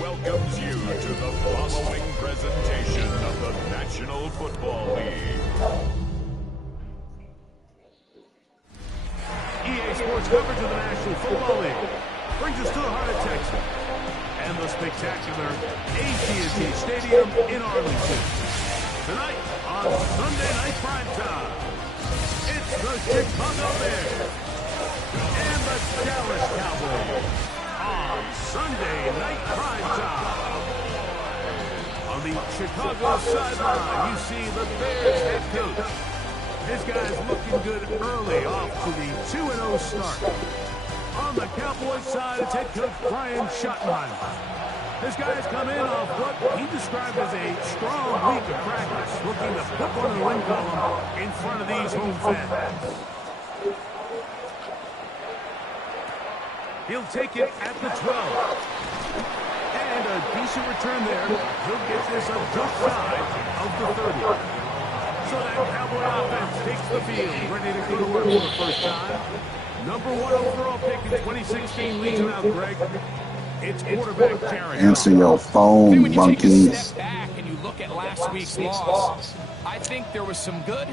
welcomes you to the following presentation of the National Football League. EA Sports coverage of the National Football League brings us to the heart of Texas and the spectacular AT&T Stadium in Arlington. Tonight on Sunday Night Primetime, it's the Chicago Bears and the Dallas Cowboys on Sunday Night Primetime. On the Chicago sideline, you see the Bears head coach. This guy's looking good early off to the 2-0 start. On the Cowboys side, it's head coach Brian Schottenheimer. This guy's come in off what he described as a strong week of practice, looking to put one in the win column in front of these home fans. He'll take it at the 12. And a decent return there. He'll get this a good side of the 30. So that Cowboy offense takes the field, ready to go to work for the first time. Number 1 overall pick in 2016 leads him out, Greg. It's quarterback Jared. Answer your phone, when you take a monkeys. step back and you look at last week's loss, I think there was some good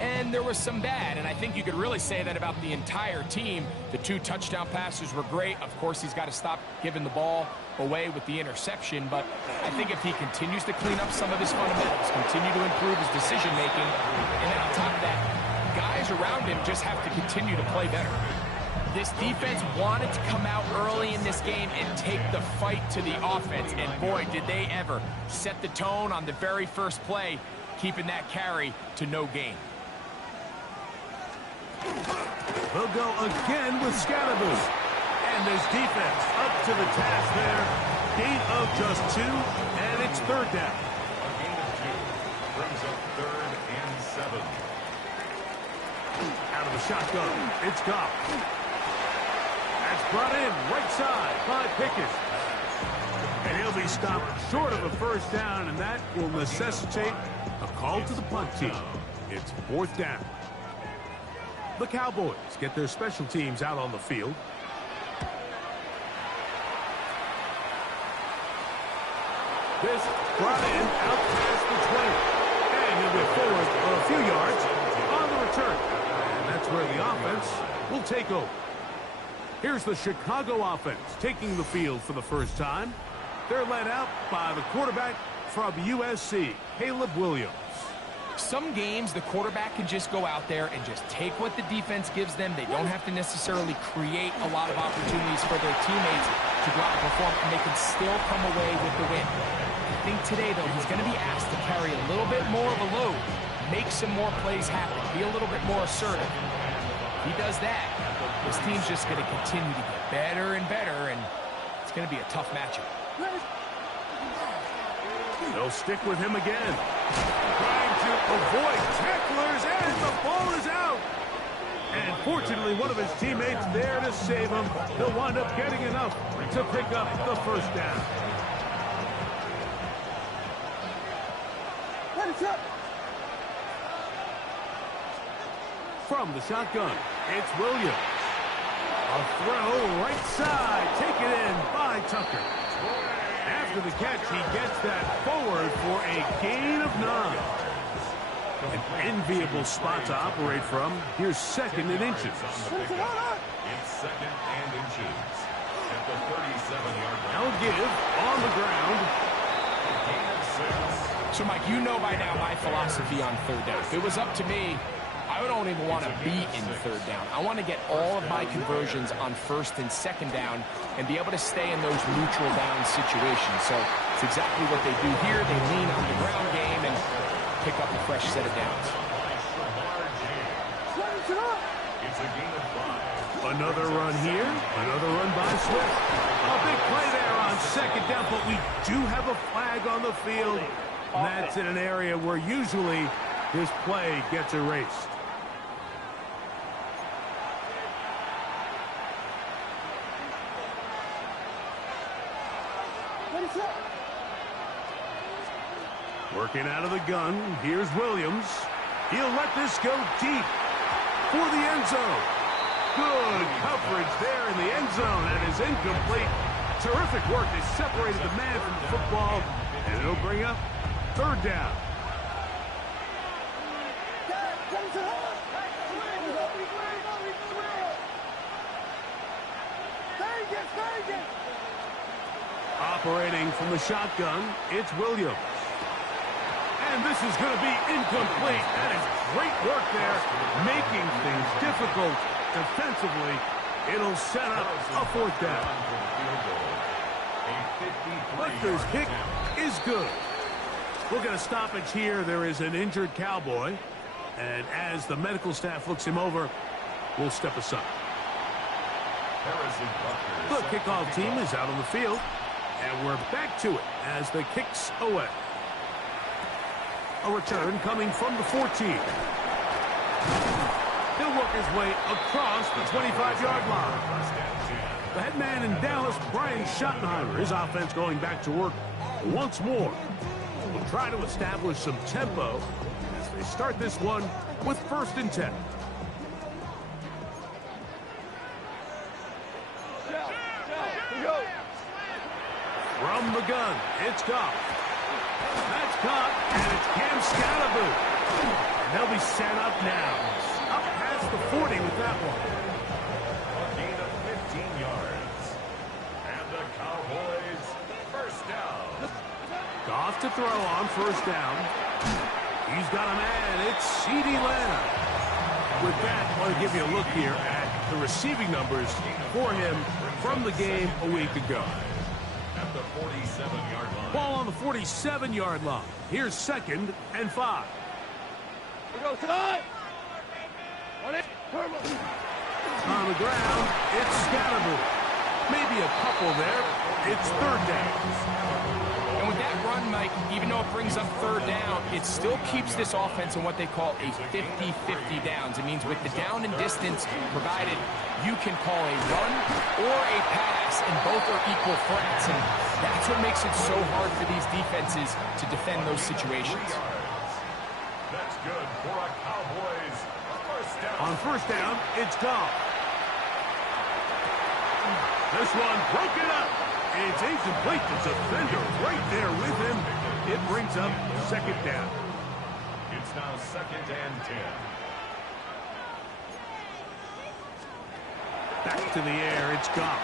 and there was some bad, and I think you could really say that about the entire team. The 2 touchdown passes were great. Of course, he's got to stop giving the ball away with the interception, but I think if he continues to clean up some of his fundamentals, continue to improve his decision-making, and then on top of that, guys around him just have to continue to play better. This defense wanted to come out early in this game and take the fight to the offense, and boy, did they ever set the tone on the very first play, keeping that carry to no gain. They'll go again with Scatterboot. And this defense up to the task there. Gain of just 2, and it's third down. A gain of 2 brings up 3rd and 7. Out of the shotgun, it's Goff. That's brought in right side by Pickett. And he'll be stopped short of a first down, and that will necessitate a call to the punt team. It's 4th down. The Cowboys get their special teams out on the field. This brought in out past the 20. And he'll be forward a few yards on the return. And that's where the offense will take over. Here's the Chicago offense taking the field for the first time. They're led out by the quarterback from USC, Caleb Williams. Some games, the quarterback can just go out there and just take what the defense gives them. They don't have to necessarily create a lot of opportunities for their teammates to go out and perform, and they can still come away with the win. I think today, though, he's going to be asked to carry a little bit more of a load, make some more plays happen, be a little bit more assertive. If he does that, this team's just going to continue to get better and better, and it's going to be a tough matchup. They'll stick with him again. Trying to avoid tacklers, and the ball is out. And fortunately, one of his teammates there to save him. He'll wind up getting enough to pick up the first down. From the shotgun, it's Williams. A throw right side, taken in by Tucker. After the catch, he gets that forward for a gain An enviable spot to operate from. Here's 2nd and inches. It's 2nd and inches. At the 37-yard line. Now give on the ground. A gain of 6. So, Mike, you know by now my philosophy on 3rd down. If it was up to me, I don't even want to be in 3rd down. I want to get all of my conversions on 1st and 2nd down and be able to stay in those neutral down situations. So it's exactly what they do here. They lean on the ground game and pick up a fresh set of downs. It's a gain of 5. Another run here. Another run by Swift. A big play there on 2nd down, but we do have a flag on the field. And that's in an area where usually this play gets erased. Working out of the gun, here's Williams. He'll let this go deep for the end zone. Good coverage there in the end zone. That is incomplete. Terrific work. They separated the man from the football, and it'll bring up 3rd down. Operating from the shotgun, it's Williams. And this is going to be incomplete. That is great work there, making things difficult defensively. It'll set up a 4th down. Butker's kick is good. We'll get a stoppage here. There is an injured Cowboy. And as the medical staff looks him over, we'll step aside. The kickoff team is out on the field. And we're back to it as the kick's away. A return coming from the 14. He'll work his way across the 25-yard line. The head man in Dallas, Brian Schottenheimer, his offense going back to work once more. We'll try to establish some tempo as they start this one with 1st and 10. From the gun, it's Goff. That's caught, and it's Cam Scalaboo. And they'll be set up now. Up past the 40 with that one. A gain of 15 yards. And the Cowboys, 1st down. Goff to throw on 1st down. He's got a man. It's CeeDee Lamb. With that, I want to give you a look here at the receiving numbers for him from the game a week ago. At the 47-yard line. Ball on the 47-yard line. Here's 2nd and 5. We go tonight. On the ground, it's Scalaboo. Maybe a couple there. It's 3rd down. And with that run, Mike, even though it brings up 3rd down, it still keeps this offense in what they call a 50-50 downs. It means with the down and distance provided, you can call a run or a pass, and both are equal threats. And that's what makes it so hard for these defenses to defend those situations. That's good for a Cowboys 1st down. On 1st down, it's Goff. This one broken up. It's incomplete. The defender right there with him. It brings up 2nd down. It's now 2nd and 10. Back to the air, it's Goff.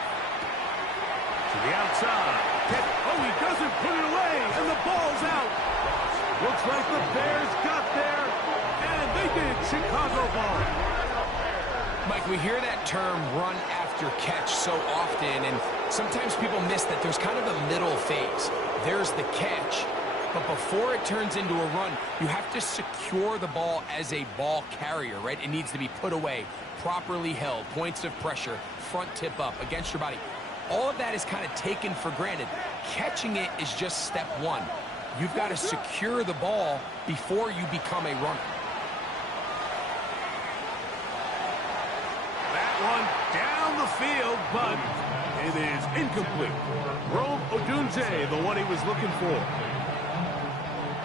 To the outside. Oh, he doesn't put it away, and the ball's out. Looks like the Bears got there, and they did. Chicago ball. Mike, we hear that term run after catch so often, and sometimes people miss that there's kind of a middle phase. There's the catch, but before it turns into a run, you have to secure the ball as a ball carrier, right? It needs to be put away, properly held, points of pressure, front tip up against your body. All of that is kind of taken for granted. Catching it is just step one. You've got to secure the ball before you become a runner. One down the field, but it is incomplete. Rome Odunze, the one he was looking for.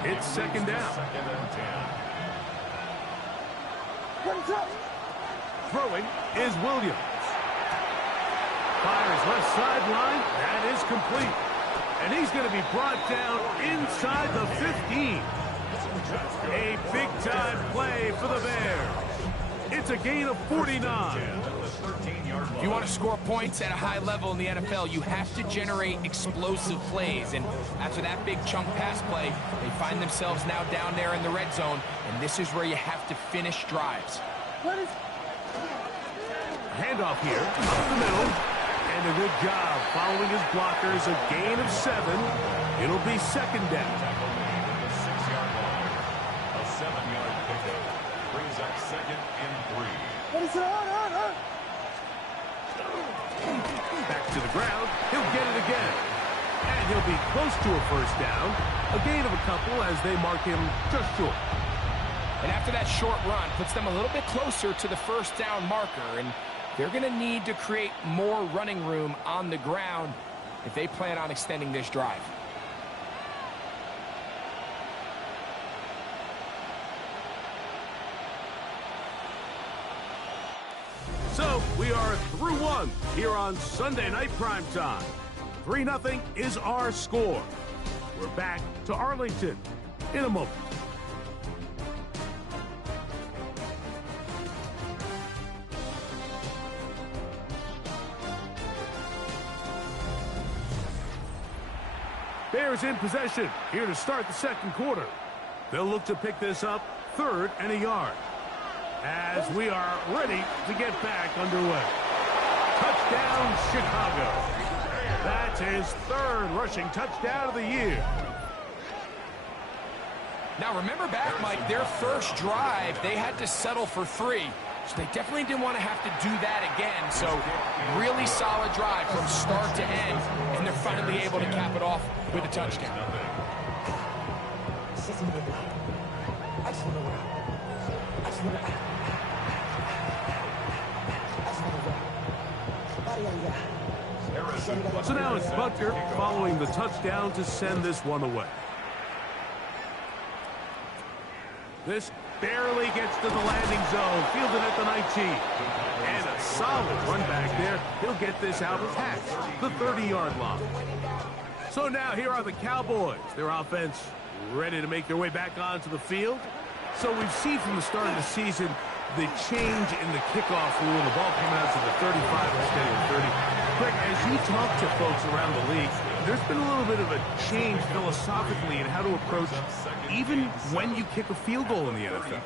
It's 2nd down. 2nd and 10. Throwing is Williams. Fires left sideline. That is complete. And he's going to be brought down inside the 15. A big-time It's a gain of 49. If you want to score points at a high level in the NFL, you have to generate explosive plays. And after that big chunk pass play, they find themselves now down there in the red zone. And this is where you have to finish drives. Handoff here, up the middle. And a good job following his blockers. A gain of 7. It'll be second down. The 6-yard line. A 7-yard pickup brings up second and 3. Back to the ground. He'll get it again. And he'll be close to a first down. A gain of a couple as they mark him just short. And after that short run, puts them a little bit closer to the first down marker. And they're going to need to create more running room on the ground if they plan on extending this drive. So, we are through one here on Sunday Night Primetime. 3-0 is our score. We're back to Arlington in a moment. Bears in possession here to start the second quarter. They'll look to pick this up 3rd and a yard. As we are ready to get back underway. Touchdown, Chicago. That's his 3rd rushing touchdown of the year. Now remember back, Mike, their first drive, they had to settle for 3. So they definitely didn't want to have to do that again. So really solid drive from start to end. And they're finally able to cap it off with a touchdown. So now it's Butker following the touchdown to send this one away. This barely gets to the landing zone, fielded at the 19. And a solid run back there. He'll get this out past the 30-yard line. So now here are the Cowboys. Their offense ready to make their way back onto the field. So we've seen from the start of the season the change in the kickoff rule. The ball coming out to the 35 instead of the 30. Greg, as you talk to folks around the league, there's been a little bit of a change philosophically in how to approach even when you kick a field goal in the NFL.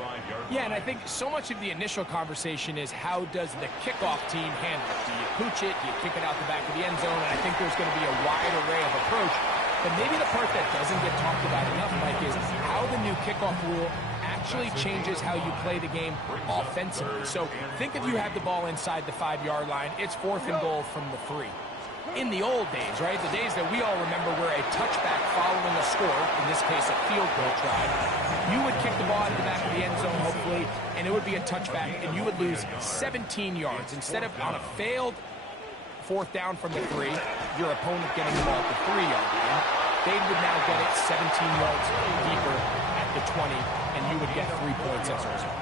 Yeah, and I think so much of the initial conversation is how does the kickoff team handle it? Do you pooch it? Do you kick it out the back of the end zone? And I think there's going to be a wide array of approach. But maybe the part that doesn't get talked about enough, Mike, is how the new kickoff rule actually changes how you play the game offensively. So think if you have the ball inside the 5-yard line, it's 4th and goal from the 3. In the old days, right, the days that we all remember where a touchback following a score, in this case a field goal try, you would kick the ball out of the back of the end zone, hopefully, and it would be a touchback, and you would lose 17 yards. Instead of on a failed 4th down from the 3, your opponent getting the ball at the 3-yard line, they would now get it 17 yards deeper at the 20, and you would get 3 points as a result.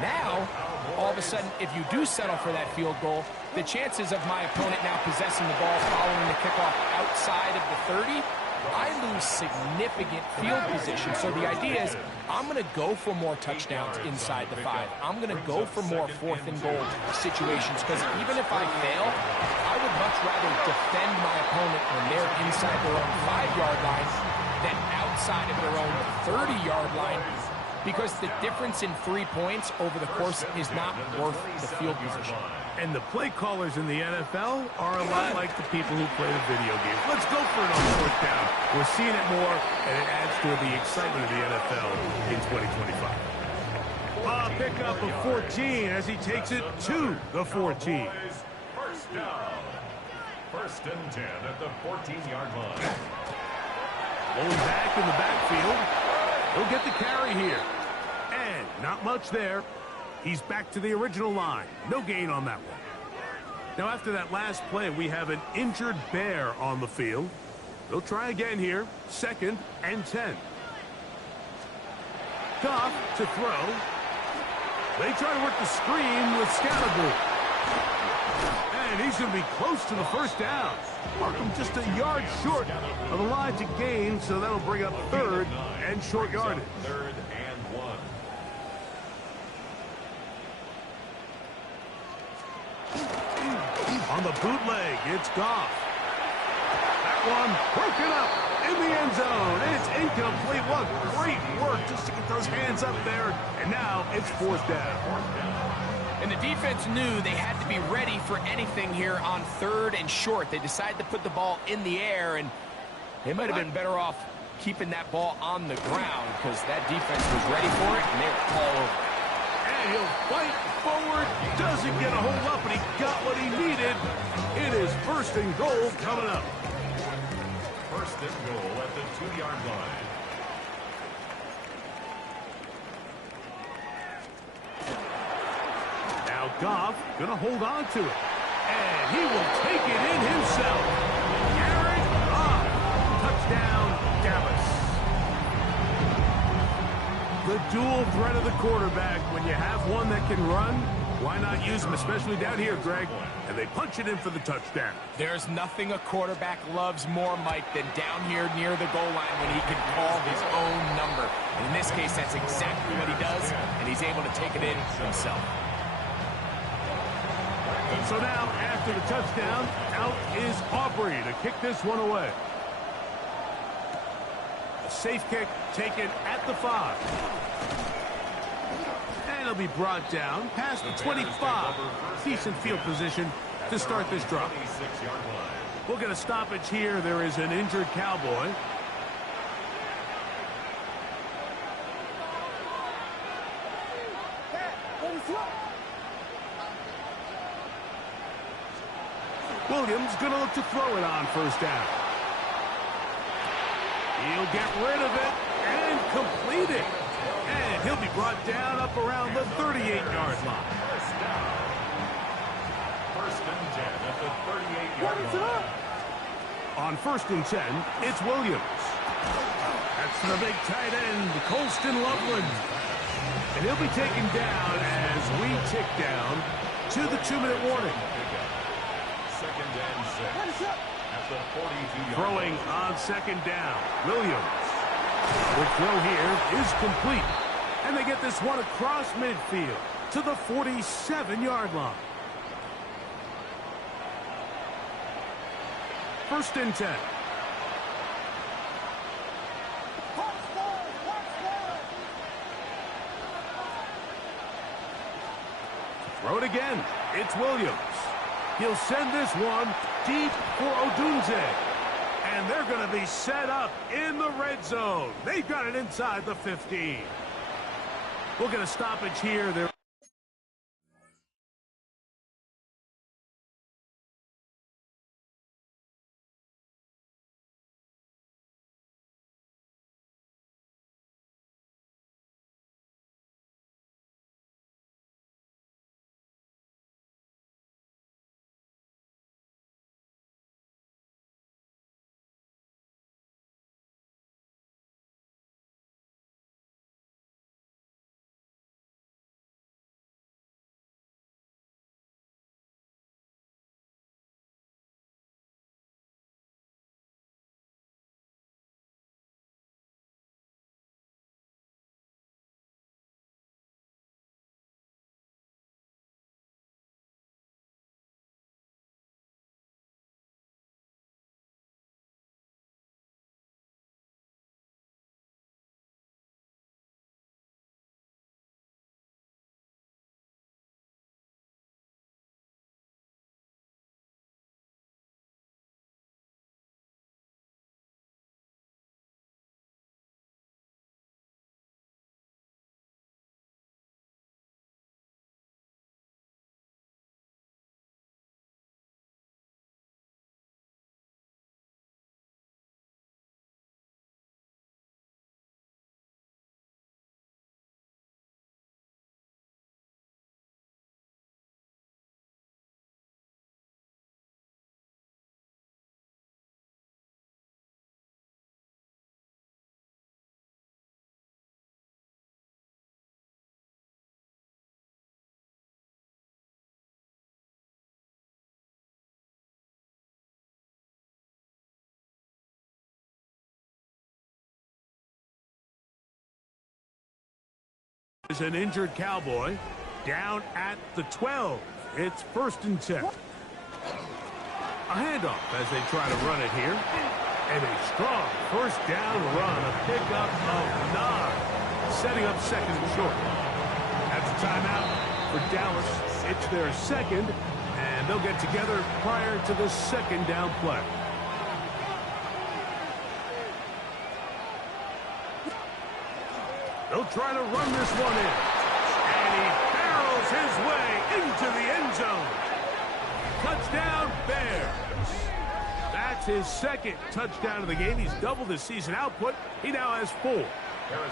Now, all of a sudden, if you do settle for that field goal, the chances of my opponent now possessing the ball following the kickoff outside of the 30, I lose significant field position. So the idea is I'm going to go for more touchdowns inside the 5. I'm going to go for more 4th and goal situations because even if I fail, I would much rather defend my opponent when they're inside their own 5-yard line than outside of their own 30-yard line, because the difference in 3 points over the course is not worth the field position. And the play callers in the NFL are a lot like the people who play the video games. Let's go for it on 4th down. We're seeing it more, and it adds to the excitement of the NFL in 2025. Pick up of 14 as he takes it to the 14. First down. 1st and 10 at the 14-yard line. Going back in the backfield. He'll get the carry here. And not much there. He's back to the original line. No gain on that one. Now, after that last play, we have an injured Bear on the field. They'll try again here. 2nd and 10. Goff to throw. They try to work the screen with Scalaboo. And he's going to be close to the first down. Markham just a yard short of the line to gain, so that'll bring up 3rd and short yardage. 3rd and 1. On the bootleg, it's Goff. That one broken up in the end zone. It's incomplete. What great work just to get those hands up there. And now it's fourth down. And the defense knew they had to be ready for anything here on 3rd and short. They decided to put the ball in the air, and they might have been better off keeping that ball on the ground because that defense was ready for it, and they were all over it. And he'll fight forward. Doesn't get a hold up, but he got what he needed. It is 1st and goal coming up. 1st and goal at the 2-yard line. Now Goff gonna hold on to it. And he will take it in himself. Garrett Goff. Touchdown, Dallas. The dual threat of the quarterback. When you have one that can run, why not use him, especially down here, Greg? And they punch it in for the touchdown. There's nothing a quarterback loves more, Mike, than down here near the goal line when he can call his own number. And in this case, that's exactly what he does, and he's able to take it in himself. So now, after the touchdown, out is Aubrey to kick this one away. A safe kick taken at the 5. And it'll be brought down past the 25. Decent field position to start this drive. We'll get a stoppage here. There is an injured Cowboy. Williams going to look to throw it on 1st down. He'll get rid of it and complete it. And he'll be brought down up around the 38-yard line. 1st and 10 at the 38-yard line. On 1st and 10, it's Williams. That's the big tight end, Colston Loveland. And he'll be taken down as we tick down to the 2-minute warning. 2nd and 6 at the 42-yard line. Throwing on 2nd down, Williams. The throw here is complete. And they get this one across midfield to the 47-yard line. 1st and 10. Throw it again. It's Williams. He'll send this one deep for Odunze. And they're going to be set up in the red zone. They've got it inside the 15. We'll get a stoppage here. There. Is an injured Cowboy down at the 12. It's 1st and 10. A handoff as they try to run it here. And a strong first down run, a pickup of 9, setting up second and short. That's a timeout for Dallas. It's their second, and they'll get together prior to the second down play. They'll try to run this one in. And he barrels his way into the end zone. Touchdown, Bears. That's his second touchdown of the game. He's doubled his season output. He now has 4.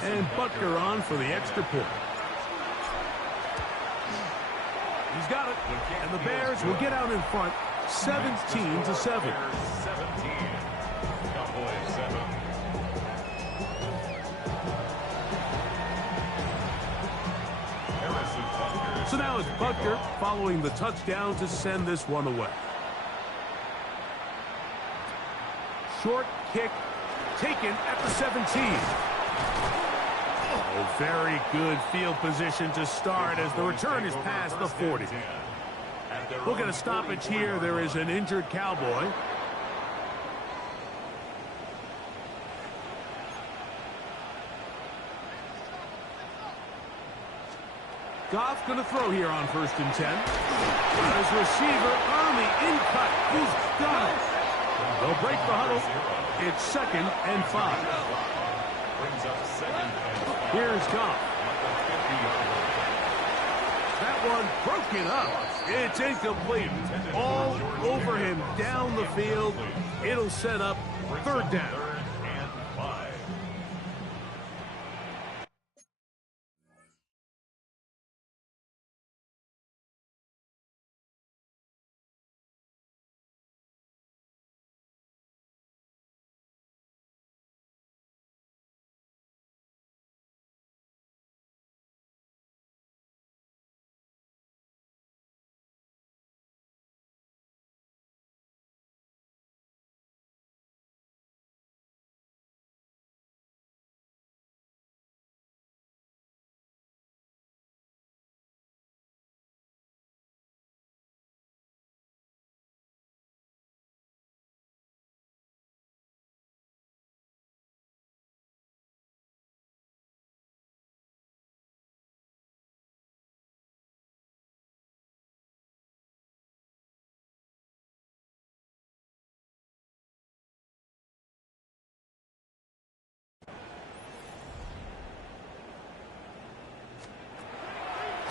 And Butker on for the extra point. He's got it. And the Bears will get out in front 17-7. 17. Cowboys 7. So now it's Butker following the touchdown to send this one away. Short kick taken at the 17. Oh, very good field position to start as the return is past the 40. We'll get a stoppage here. There is an injured Cowboy. Goff going to throw here on 1st and 10. His receiver on the in-cut. He's got it. They'll break the huddle. It's 2nd and 5. Here's Goff. That one broken up. It's incomplete. All over him down the field. It'll set up 3rd down.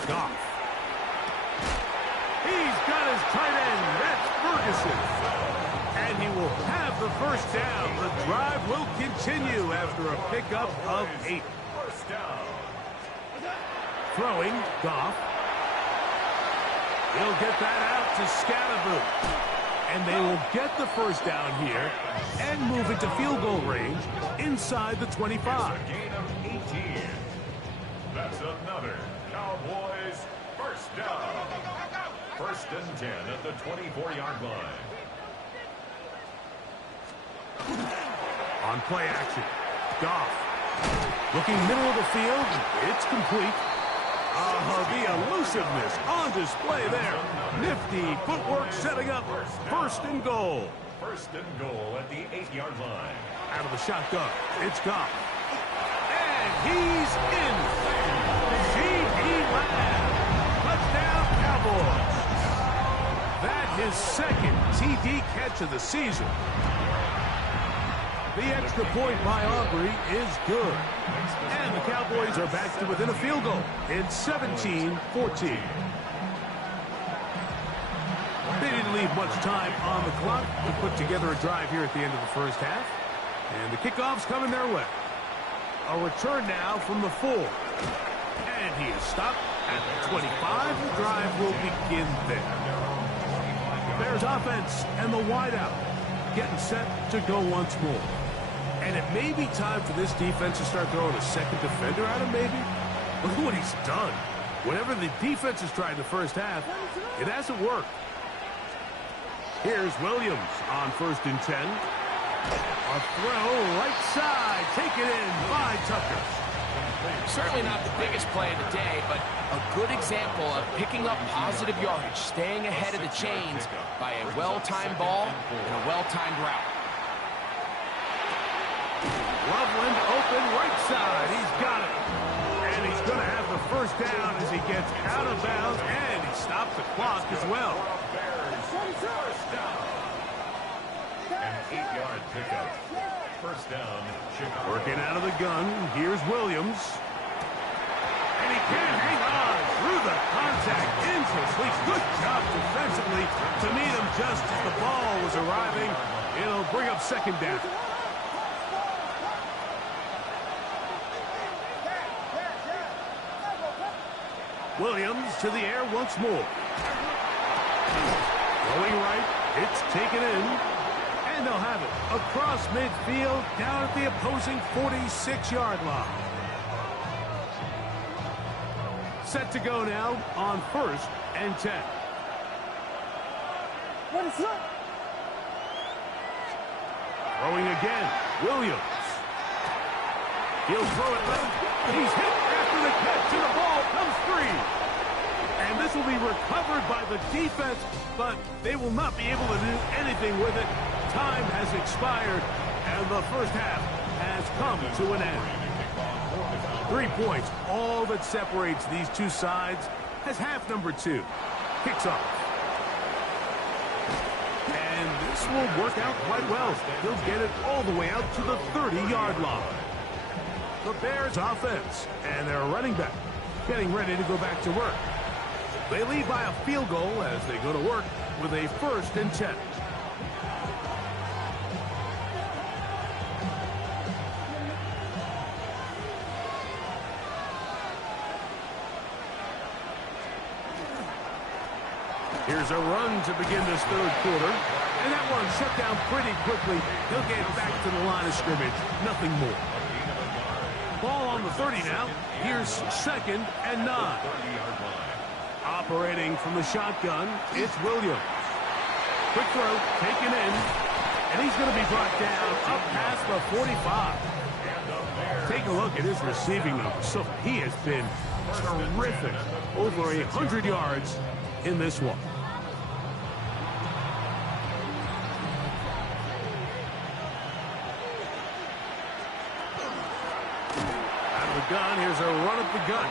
Goff. He's got his tight end. That's Ferguson. And he will have the 1st down. The drive will continue after a pickup of 8. First down. Throwing, Goff. He'll get that out to Scatterboot. And they will get the 1st down here and move it to field goal range inside the 25. Gain of 18. That's another Cowboys 1st down. 1st and 10 at the 24-yard line. On play action, Goff. Looking middle of the field, it's complete. The elusiveness on display there. Nifty footwork setting up 1st and goal. 1st and goal at the 8-yard line. Out of the shotgun, it's Goff. And he's in. C.D. Lamb. Touchdown, Cowboys. That his 2nd TD catch of the season. The extra point by Aubrey is good. And the Cowboys are back to within a field goal. It's 17-14. They didn't leave much time on the clock to put together a drive here at the end of the 1st half. And the kickoff's coming their way. A return now from the 4. And he is stopped at the 25. The drive will begin there. Bears offense and the wideout getting set to go once more. And it may be time for this defense to start throwing a 2nd defender at him, maybe. Look at what he's done. Whatever the defense has tried in the 1st half, it hasn't worked. Here's Williams on 1st and 10. A throw right side, taken in by Tucker. Certainly not the biggest play of the day, but a good example of picking up positive yardage, staying ahead of the chains by a well-timed ball and a well-timed route. Loveland open right side. He's got it. And he's going to have the first down as he gets out of bounds, and he stopped the clock as well. First down. An 8-yard pickup. First down, Chicago. Working out of the gun. Here's Williams. And he can't hang on through the contact. Incomplete. Good job defensively to meet him just as the ball was arriving. It'll bring up second down. Williams to the air once more. Going right. It's taken in. And they'll have it across midfield down at the opposing 46-yard line. Set to go now on 1st and 10. What is up? Throwing again. Williams. He'll throw it left. He's hit after the catch, and the ball comes free. And this will be recovered by the defense, but they will not be able to do anything with it. Time has expired, and the first half has come to an end. 3 points, all that separates these two sides, as half number 2 kicks off. And this will work out quite well. He'll get it all the way out to the 30-yard line. The Bears offense and their running back getting ready to go back to work. They lead by a field goal as they go to work with a 1st and 10. Here's a run to begin this 3rd quarter. And that one shut down pretty quickly. He'll get back to the line of scrimmage. Nothing more. Ball on the 30 now. Here's 2nd and 9. Operating from the shotgun, it's Williams. Quick throw, taken in. And he's going to be brought down up past the 45. Take a look at his receiving numbers. So he has been terrific. Over 100 yards in this one. Gun. Here's a run at the gun.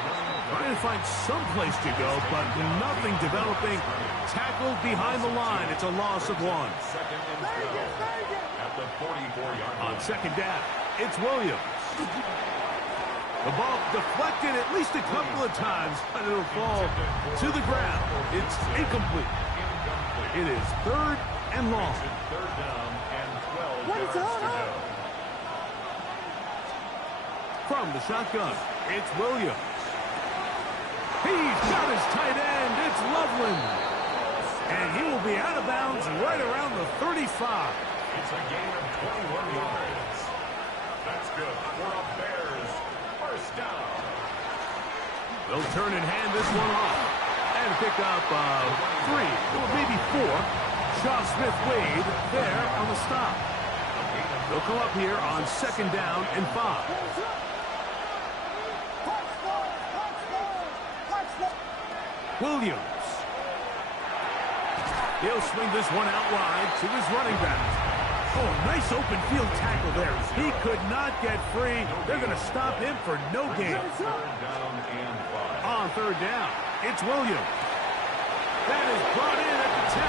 Trying to find some place to go, but nothing developing. Tackled behind the line. It's a loss of 1. Second and 12 at the 44-yard line. On 2nd down, it's Williams. The ball deflected at least a couple of times, but it'll fall to the ground. It's incomplete. It is 3rd and long. 3rd down and 12 What is yards going to on? go. From the shotgun, it's Williams. He's got his tight end. It's Loveland. And he will be out of bounds right around the 35. It's a gain of 21 yards. That's good for a Bears first down. They'll turn and hand this one off. And pick up 3, or maybe 4. Shaw Smith-Wade there on the stop. They'll come up here on 2nd down and 5. Williams. He'll swing this one out wide to his running back. Oh, nice open field tackle there. He could not get free. They're going to stop him for no gain. 3rd down and 5. On 3rd down, it's Williams. That is brought in at the 10.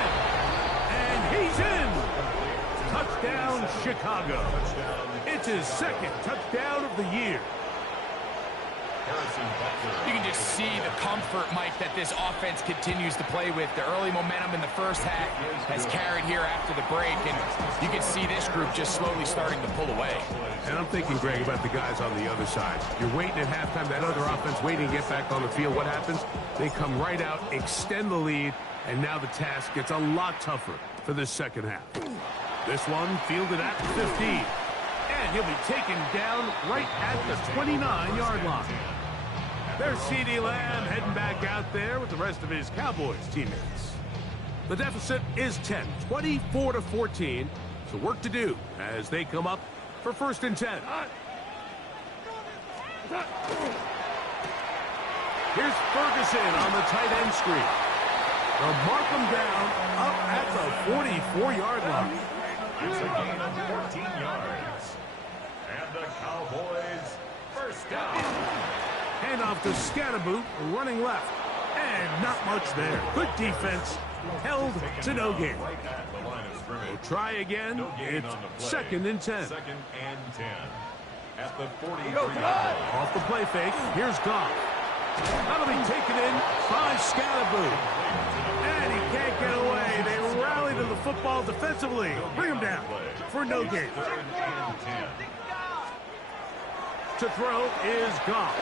And he's in. Touchdown, Chicago. It's his 2nd touchdown of the year. You can just see the comfort, Mike, that this offense continues to play with. The early momentum in the first half has carried here after the break, and you can see this group just slowly starting to pull away. And I'm thinking, Greg, about the guys on the other side. You're waiting at halftime, that other offense waiting to get back on the field. What happens? They come right out, extend the lead, and now the task gets a lot tougher for this 2nd half. This one fielded at the 15. And he'll be taken down right at the 29-yard line. There's CeeDee Lamb heading back out there with the rest of his Cowboys teammates. The deficit is 10, 24-14. So work to do as they come up for 1st and 10. Here's Ferguson on the tight end screen. They'll mark him down up at the 44-yard line. It's a gain of 14 yards. And the Cowboys first down. Handoff to Scatterboot, running left. And not much there. Good defense. Held to no gain. Right at the line of scrimmage. We'll try again. No gain It's on the play. 2nd and 10. 2nd and 10. At the 43 Go, come on. Off the play fake. Here's Goff. That'll be taken in by Scatterboot. And he can't get away. They rally to the football defensively. Bring him down for no gain. 3rd and 10. To throw is Goff.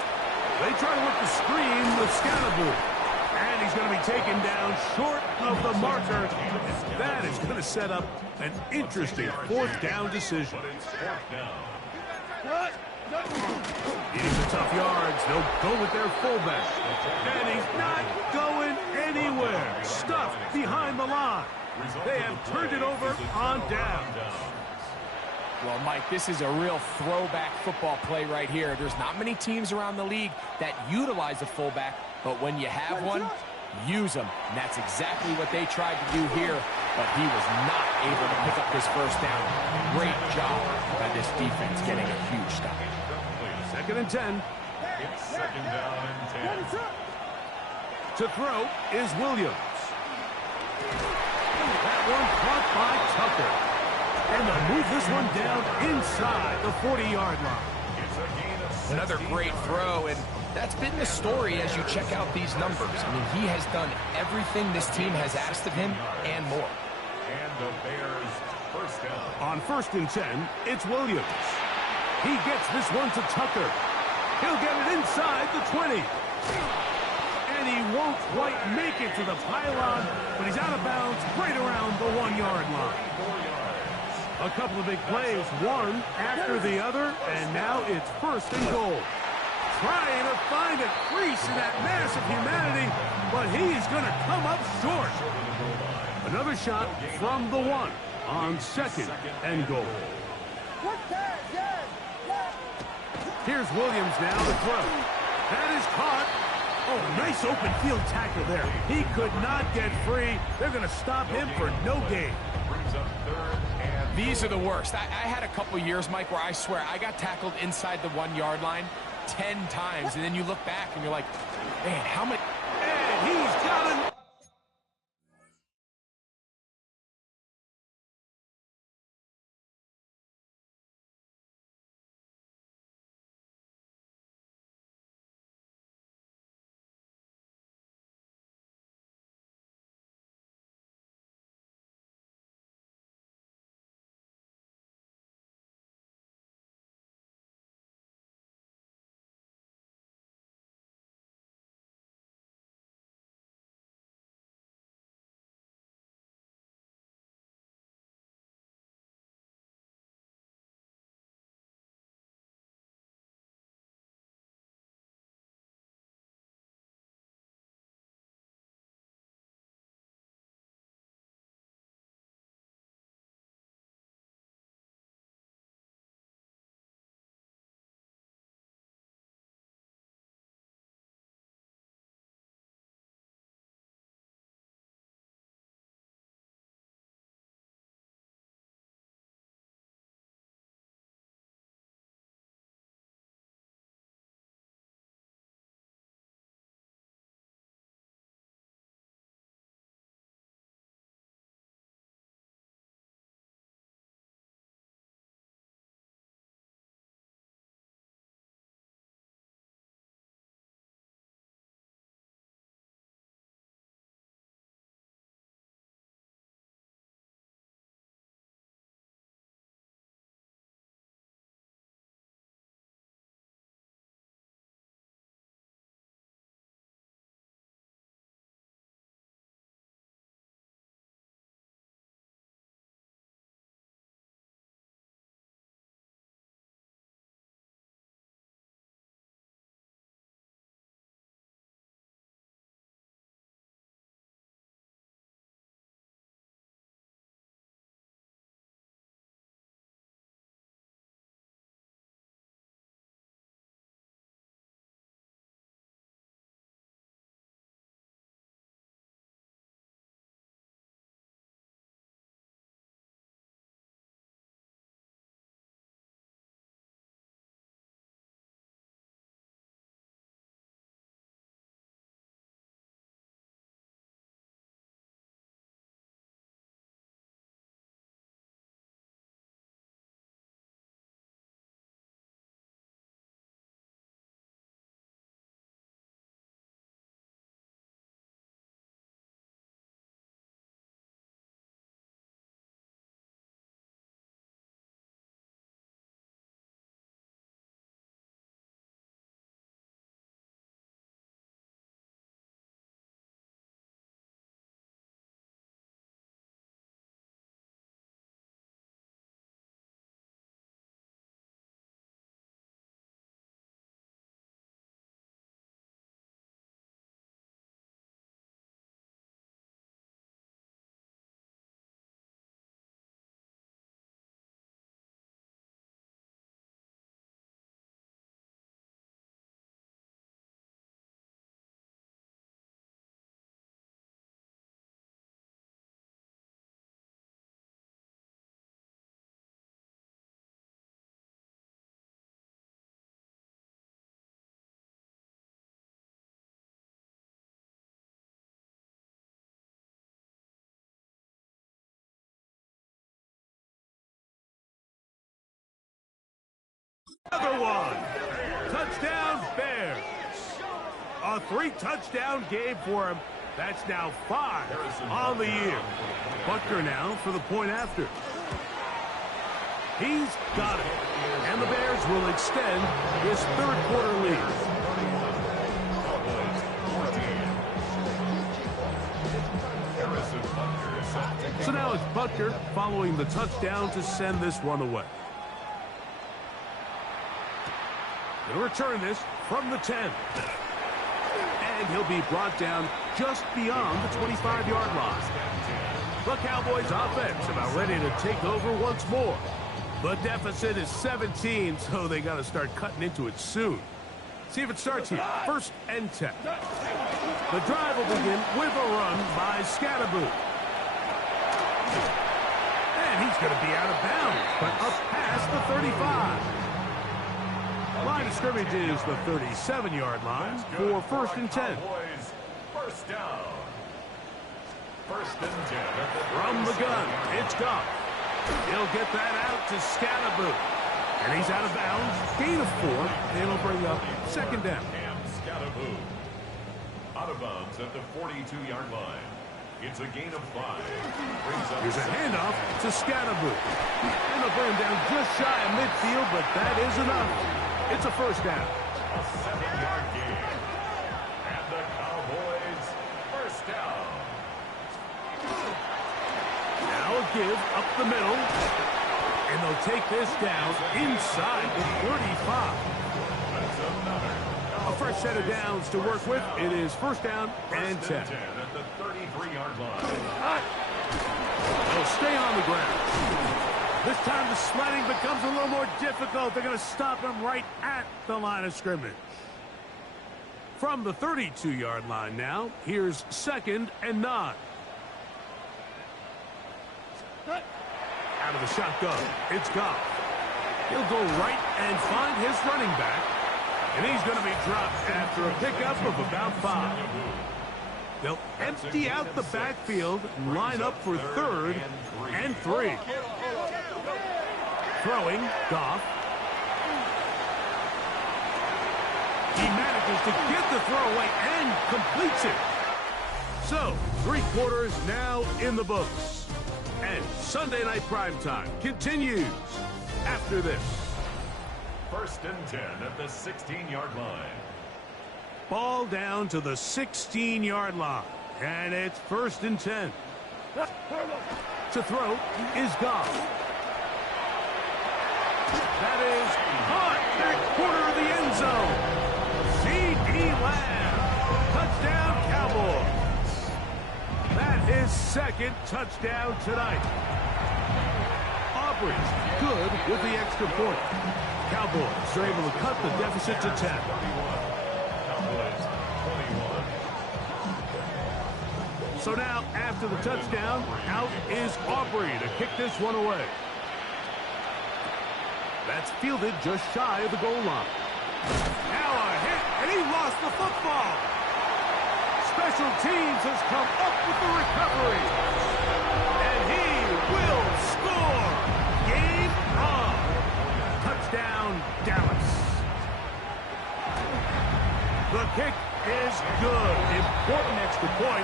They try to work the screen with Scatterboot. And he's going to be taken down short of the marker. That is going to set up an interesting 4th down decision. But it's 4th down. Needing the tough yards, they'll go with their fullback. And he's not going anywhere. Stuffed behind the line. They have turned it over on down. Well, Mike, this is a real throwback football play right here. There's not many teams around the league that utilize a fullback, but when you have one, use them. And that's exactly what they tried to do here, but he was not able to pick up this first down. Great job by this defense getting a huge stop. 2nd and 10. It's 2nd down and 10. To throw is Williams. That one caught by Tucker. And they'll move this one down inside the 40-yard line. It's a gain of 16 Another great yards. throw, and that's been the story as you check out these numbers. I mean, he has done everything this team has asked of him and more. And the Bears first down. On 1st and 10, it's Williams. He gets this one to Tucker. He'll get it inside the 20. And he won't quite make it to the pylon, but he's out of bounds right around the 1-yard line. 4 yards. A couple of big plays, one after the other, and now it's 1st and goal. Trying to find a crease in that mass of humanity, but he's going to come up short. Another shot from the 1 on 2nd and goal. Here's Williams now to throw. That is caught. Oh, nice open field tackle there. He could not get free. They're going to stop him for no gain. Brings up 3rd and These are the worst. I had a couple years, Mike, where I swear I got tackled inside the 1-yard line 10 times, and then you look back and you're like, man, how many... And he's got him. Another one. Touchdown, Bears. A 3-touchdown game for him. That's now 5 on the year. Butker now for the point after. He's got it. And the Bears will extend his third-quarter lead. So now it's Butker following the touchdown to send this one away. He'll return this from the 10. And he'll be brought down just beyond the 25-yard line. The Cowboys offense about ready to take over once more. The deficit is 17, so they got to start cutting into it soon. See if it starts here. 1st and 10. The drive will begin with a run by Scatterboo. And he's going to be out of bounds, but up past the 35. Line of scrimmage is the 37-yard line for 1st and 10. First down. 1st and 10. From the gun, it's Goff. He'll get that out to Scatterboo. And he's out of bounds. Gain of 4. And it'll bring up 2nd down. Scatterboo. Out of bounds at the 42-yard line. It's a gain of 5. Here's a handoff to Scatterboo. And they'll bring him down just shy of midfield, but that is enough. It's a 1st down. A 7-yard gain. And the Cowboys 1st down. Now a give up the middle. And they'll take this down inside the 35. That's another. A fresh set of downs to work with. It is 1st down and 10. At the 33-yard line. They'll stay on the ground. This time the sledding becomes a little more difficult. They're going to stop him right at the line of scrimmage. From the 32-yard line now, here's 2nd and 9. Out of the shotgun, it's Goff. He'll go right and find his running back. And he's going to be dropped after a pickup of about 5. They'll empty out the backfield and line up for 3rd and 3. Throwing, Goff. He manages to get the throw away and completes it. So, 3 quarters now in the books. And Sunday Night Primetime continues after this. 1st and 10 at the 16-yard line. Ball down to the 16-yard line. And it's 1st and 10. To throw is Goff. That is caught back corner of the end zone. C.D. Lamb. Touchdown, Cowboys. That is 2nd touchdown tonight. Aubrey's good with the extra point. Cowboys are able to cut the deficit to 10. Cowboys 21. So now, after the touchdown, out is Aubrey to kick this one away. That's fielded just shy of the goal line. Now a hit, and he lost the football. Special teams has come up with the recovery. And he will score. Game on. Touchdown, Dallas. The kick is good. Important extra point.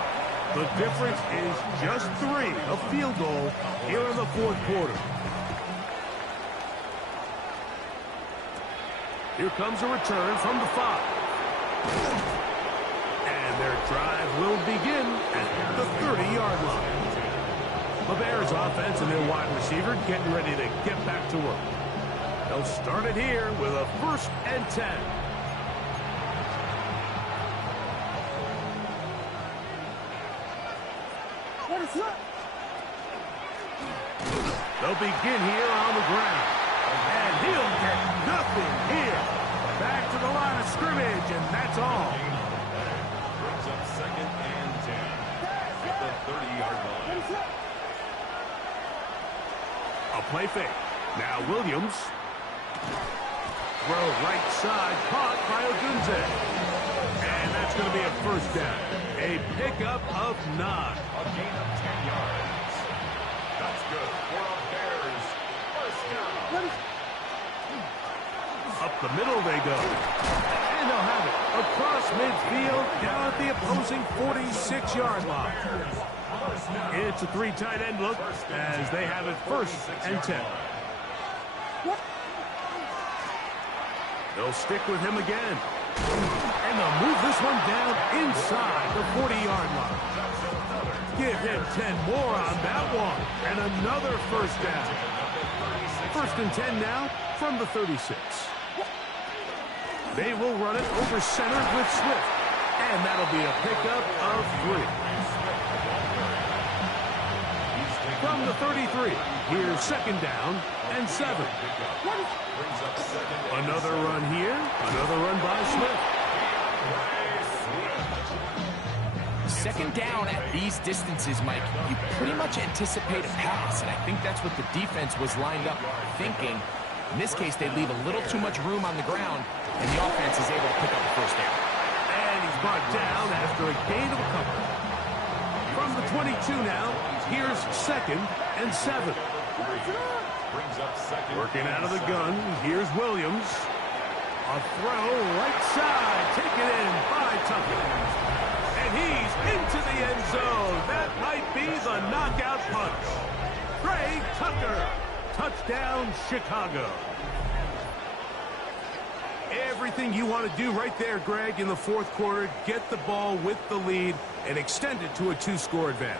The difference is just 3. A field goal here in the 4th quarter. Here comes a return from the 5. And their drive will begin at the 30-yard line. The Bears offense and their wide receiver getting ready to get back to work. They'll start it here with a 1st and 10. They'll begin here on the ground. And he'll get nothing here. Back to the line of scrimmage, and that's all. Brings up 2nd and 10 at the 30-yard line. A play fake. Now Williams. Throw right side, caught by Odunze. And that's going to be a 1st down. A pickup of 9. A gain of 10 yards. That's good for a Bears 1st down. A Up the middle they go. And they'll have it across midfield down at the opposing 46-yard line. It's a 3 tight end look as they have it 1st and 10. They'll stick with him again. And they'll move this one down inside the 40-yard line. Give him 10 more on that one. And another 1st down. 1st and 10 now from the 36. They will run it over center with Swift. And that'll be a pickup of 3. From the 33, here's 2nd down and 7. Another run here, another run by Swift. 2nd down at these distances, Mike, you pretty much anticipate a pass, and I think that's what the defense was lined up thinking. In this case, they leave a little too much room on the ground, and the offense is able to pick up the 1st down. And he's brought down after a gain of a couple. From the 22 now, here's 2nd and 7. Working out of the gun, here's Williams. A throw right side, taken in by Tucker. And he's into the end zone. That might be the knockout punch. Trey Tucker, touchdown Chicago. Everything you want to do right there, Greg, in the 4th quarter, get the ball with the lead and extend it to a 2-score advantage.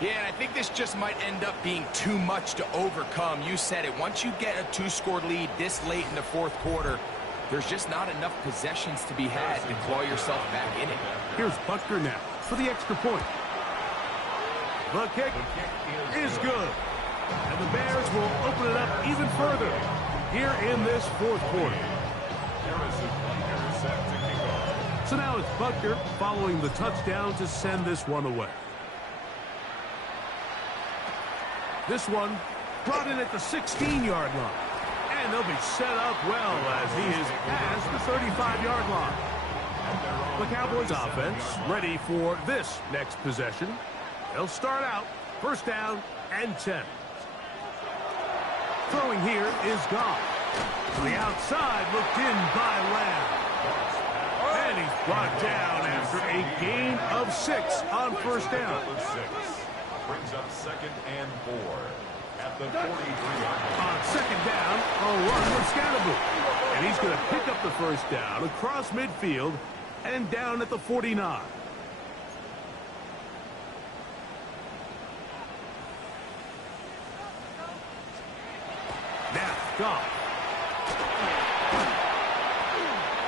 Yeah, and I think this just might end up being too much to overcome. You said it. Once you get a 2-score lead this late in the 4th quarter, there's just not enough possessions to be had to claw yourself back in it. Here's Butker now for the extra point. The kick is good. And the Bears will open it up even further here in this 4th quarter. So now it's Butker following the touchdown to send this one away. This one brought in at the 16-yard line. And they'll be set up well as he is past the 35-yard line. The Cowboys offense ready for this next possession. They'll start out 1st down and 10. Throwing here is Goff. To the outside, looked in by Lamb. And he's brought down after a gain of 6 on 1st down. Brings up 2nd and 4 at the 43-yard line. On 2nd down, a run with Scatterboot. And he's going to pick up the 1st down across midfield and down at the 49. Now, Goff.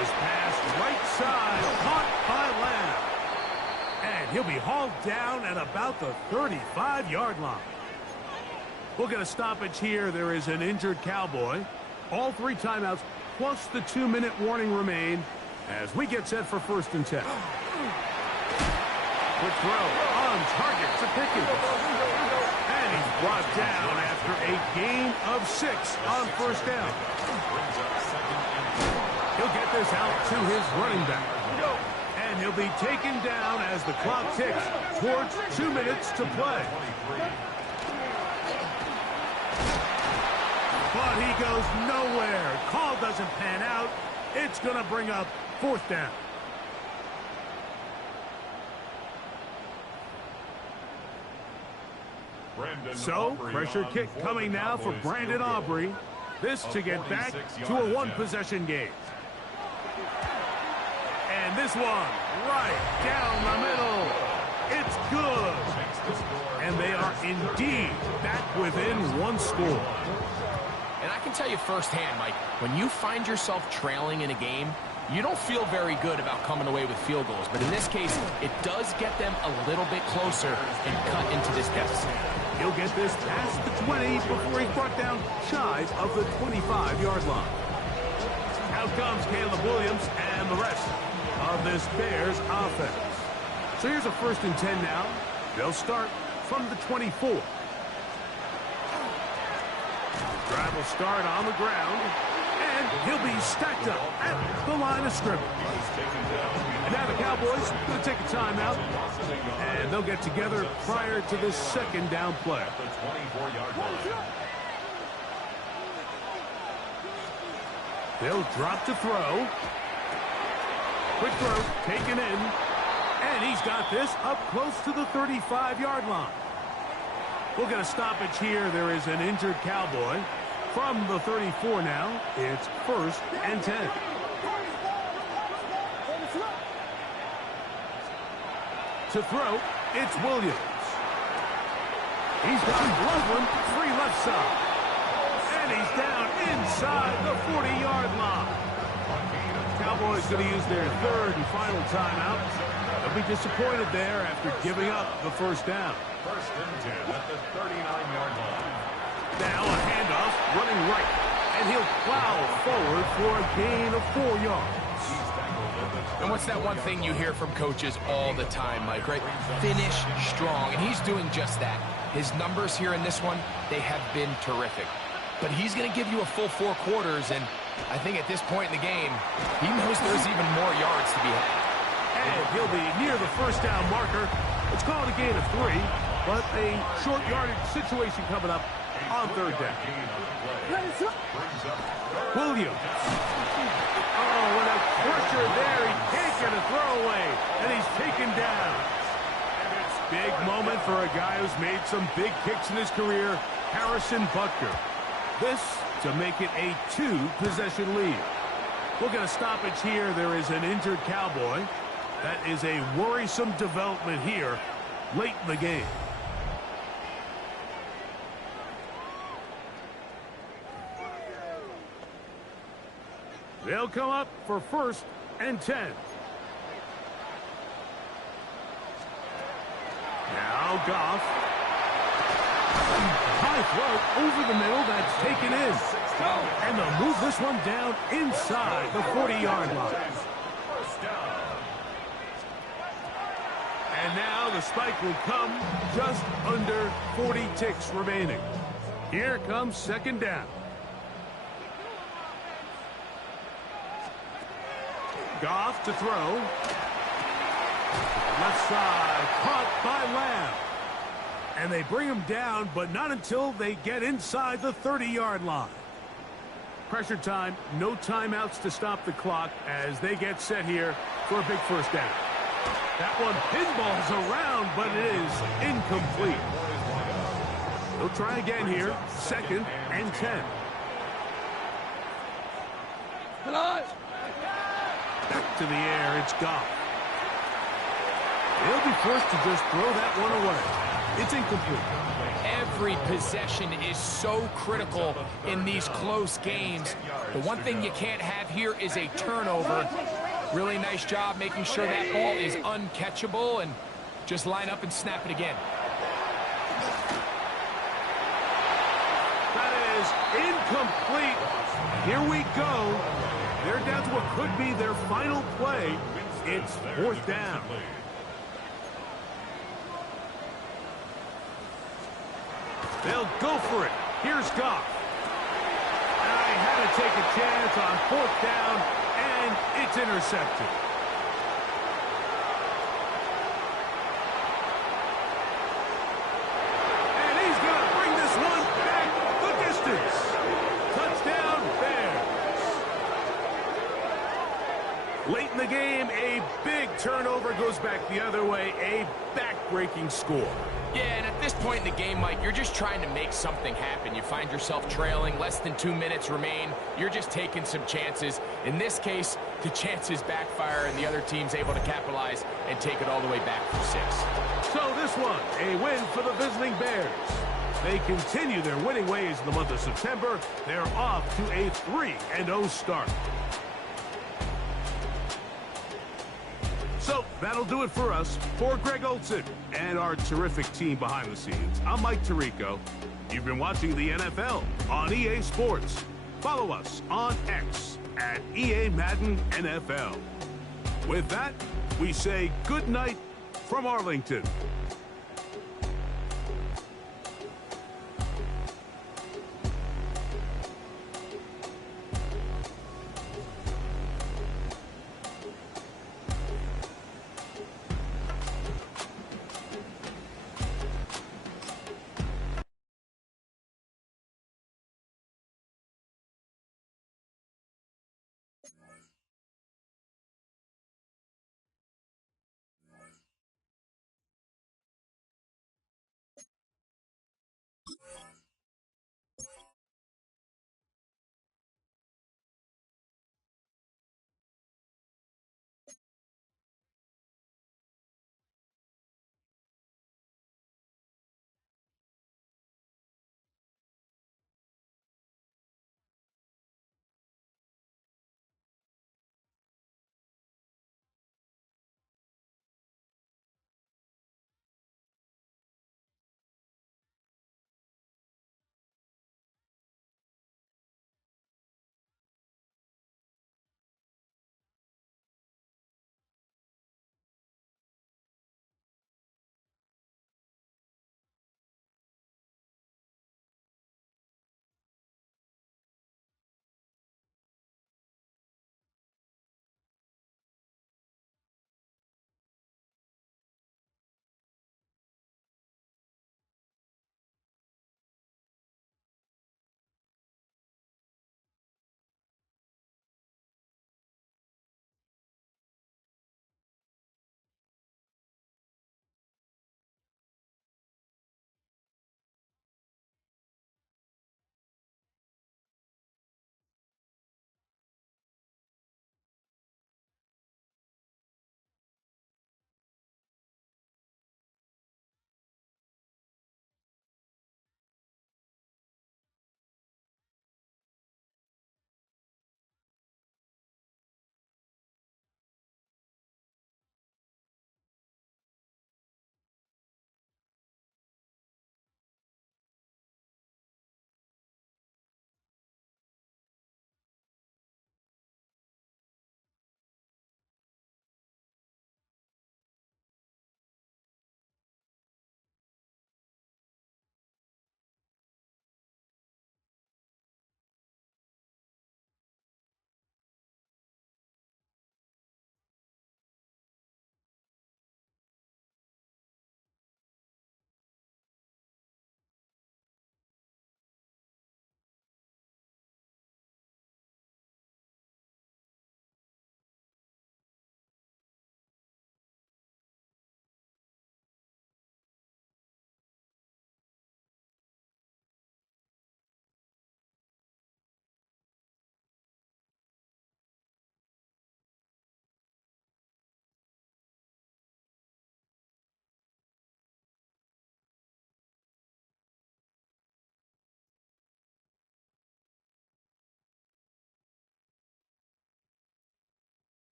This pass right side, caught by Lamb. And he'll be hauled down at about the 35-yard line. We'll get a stoppage here. There is an injured Cowboy. All 3 timeouts plus the 2-minute warning remain as we get set for 1st and 10. Quick throw on target to Pickens. And he's brought down after a gain of 6 on 1st down. He'll get this out to his running back. And he'll be taken down as the clock ticks towards 2 minutes to play. But he goes nowhere. Call doesn't pan out. It's going to bring up 4th down. So, pressure kick coming now for Brandon Aubrey. This to get back to a 1-possession game. And this one right down the middle. It's good. And they are indeed back within 1 score. And I can tell you firsthand, Mike, when you find yourself trailing in a game, you don't feel very good about coming away with field goals. But in this case, it does get them a little bit closer and cut into this deficit. He'll get this past the 20 before he's brought down shy of the 25-yard line. Out comes Caleb Williams and the rest of this Bears offense. So here's a 1st and 10 now. They'll start from the 24. Drive will start on the ground, and he'll be stacked up at the line of scrimmage. And now the Cowboys going to take a timeout, and they'll get together prior to this 2nd down play. They'll drop to throw. Quick throw, taken in. And he's got this up close to the 35-yard line. We'll get a stoppage here. There is an injured Cowboy. From the 34 now, it's 1st and 10. To throw, it's Williams. He's got Loveland, free left side. And he's down inside the 40-yard line. Cowboys going to use their 3rd and final timeout. They'll be disappointed there after giving up the first down. 1st and 10 at the 39-yard line. Now a handoff, running right. And he'll plow forward for a gain of 4 yards. And what's that one thing you hear from coaches all the time, Mike, right? Finish strong, and he's doing just that. His numbers here in this one, they have been terrific. But he's going to give you a full 4 quarters, and I think at this point in the game, he knows there's even more yards to be had. And he'll be near the first down marker. It's called a gain of 3, but a short yardage situation coming up on 3rd down. Williams. Oh, what a pressure there. He can't get a throwaway, and he's taken down. Big moment for a guy who's made some big kicks in his career, Harrison Butker. This to make it a 2-possession lead. We'll get a stoppage here. There is an injured Cowboy. That is a worrisome development here late in the game. They'll come up for 1st and 10. Now Goff. High throw over the middle. That's taken in. And they'll move this one down inside the 40-yard line. And now the spike will come just under 40 ticks remaining. Here comes 2nd down. Goff to throw. Left side, caught by Lamb. And they bring him down, but not until they get inside the 30-yard line. Pressure time, no timeouts to stop the clock as they get set here for a big first down. That one pinballs around, but it is incomplete. They'll try again here, 2nd and 10. Back to the air, it's Goff. They'll be forced to just throw that one away. It's incomplete. Every possession is so critical in these close games. The one thing you can't have here is a turnover. Really nice job making sure that ball is uncatchable, and just line up and snap it again. That is incomplete. Here we go. They're down to what could be their final play. It's 4th down. They'll go for it. Here's Goff. I had to take a chance on 4th down, and it's intercepted. And he's going to bring this one back the distance. Touchdown, Bears. Late in the game, a big turnover goes back the other way. A back-breaking score. Yeah, and at this point in the game, Mike, you're just trying to make something happen. You find yourself trailing, less than 2 minutes remain. You're just taking some chances. In this case, the chances backfire, and the other team's able to capitalize and take it all the way back for 6. So this one, a win for the visiting Bears. They continue their winning ways in the month of September. They're off to a 3-0 start. So that'll do it for us. For Greg Olson and our terrific team behind the scenes, I'm Mike Tirico. You've been watching the NFL on EA Sports. Follow us on X at EA Madden NFL. With that, we say good night from Arlington.